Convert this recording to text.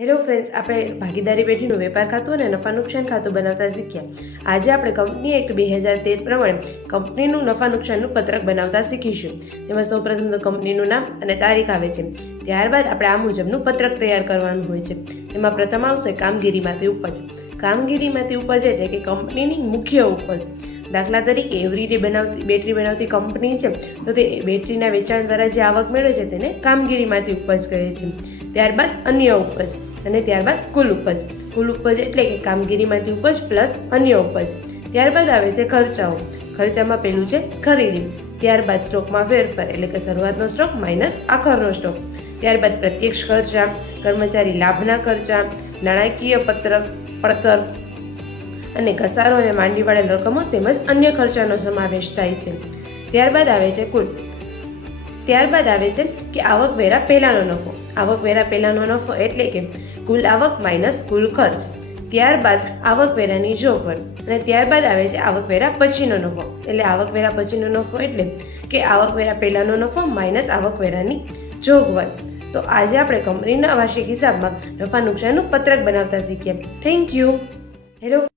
Hello friends આપણે ભાગીદારી પેઢીનું વેપાર ખાતું અને નફા નુકસાન ખાતું બનાવતા શીખ્યા. આજે આપણે કંપની એક્ટ બે હજાર તેર પ્રમાણે કંપનીનું નફા નુકસાનનું પત્રક બનાવતા શીખીશું. તેમાં સૌપ્રથમ તો કંપનીનું નામ અને તારીખ આવે છે. ત્યારબાદ આપણે આ મુજબનું પત્રક તૈયાર કરવાનું હોય છે. તેમાં પ્રથમ આવશે કામગીરીમાંથી ઉપજ. કામગીરીમાંથી ઉપજ એટલે કે કંપનીની મુખ્ય ઉપજ. દાખલા તરીકે એવરીડે બનાવતી, બેટરી બનાવતી કંપની છે, તો તે બેટરીના વેચાણ દ્વારા જે આવક મેળવે છે તેને કામગીરીમાંથી ઉપજ કહે છે. ત્યારબાદ અન્ય ઉપજ અને ત્યારબાદ કુલ ઉપજ. કુલ ઉપજ એટલે કે કામગીરીમાંથી ઉપજ પ્લસ અન્ય ઉપજ. ત્યારબાદ આવે છે ખર્ચાઓ. ખર્ચામાં પેલું છે ખરીદી. ત્યારબાદ સ્ટોકમાં ફેરફાર એટલે કે શરૂઆતનો સ્ટોક માઇનસ આખરનો સ્ટોક. ત્યારબાદ પ્રત્યક્ષ ખર્ચા, કર્મચારી લાભના ખર્ચા, નાણાકીય પત્ર, પડતર અને ઘસારો અને માંડી વાળેલ રકમો તેમજ અન્ય ખર્ચાનો સમાવેશ થાય છે. ત્યારબાદ આવે છે કુલ. ત્યારબાદ આવે છે કે આવકવેરા પહેલાંનો નફો. આવકવેરા પહેલાંનો નફો એટલે કે કુલ આવક માઇનસ કુલ ખર્ચ. ત્યારબાદ આવકવેરાની જોગવાઈ. અને ત્યારબાદ આવે છે આવકવેરા પછીનો નફો. એટલે આવકવેરા પછીનો નફો એટલે કે આવકવેરા પહેલાંનો નફો માઇનસ આવકવેરાની જોગવાઈ. તો આજે આપણે કંપનીના વાર્ષિક હિસાબમાં નફા નુકસાનનું પત્રક બનાવતા શીખ્યા થેન્ક યુ. હેલો.